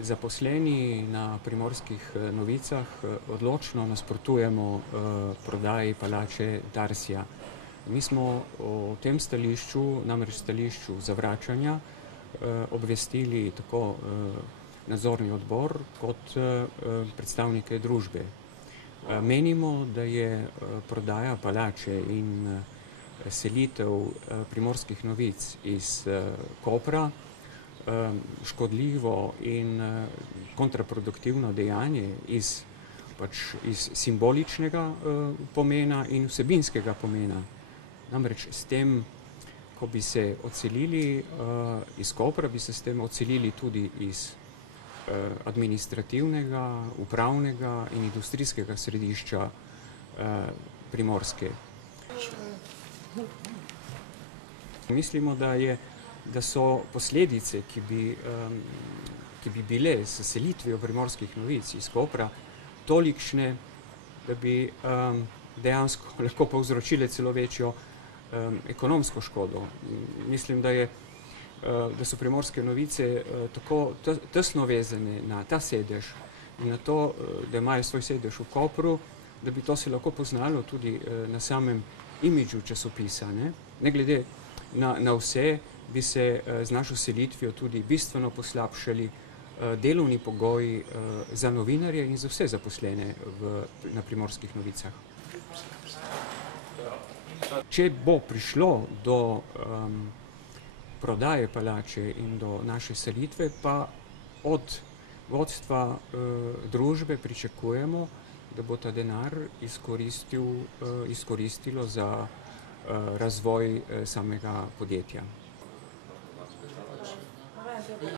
Zaposleni na Primorskih novicah odločno nasprotujemo prodaji palače Darsija. Mi smo o tem stališču, namreč stališču zavračanja, obvestili tako nadzorni odbor kot predstavnike družbe. Menimo, da je prodaja palače in selitev Primorskih novic iz Kopra škodljivo in kontraproduktivno dejanje iz simboličnega pomena in vsebinskega pomena. Namreč s tem, ko bi se odselili iz Kopra, bi se s tem odselili tudi iz administrativnega, upravnega in industrijskega središča Primorske. Mislimo, da so posledice, ki bi bile s selitvijo Primorskih novic iz Kopra, tolikšne, da bi dejansko lahko povzročile celo večjo ekonomsko škodo. Mislim, da so Primorske novice tako tesno vezane na ta sedež in na to, da imajo svoj sedež v Kopru, da bi to se lahko poznalo tudi na samem imidžu časopisa. Ne glede na vse, bi se z našo selitvijo tudi bistveno poslabšali delovni pogoji za novinarje in za vse zaposlene na Primorskih novicah. Če bo prišlo do prodaje palače in do naše selitve, pa od vodstva družbe pričakujemo, da bo ta denar izkoristilo za razvoj samega podjetja.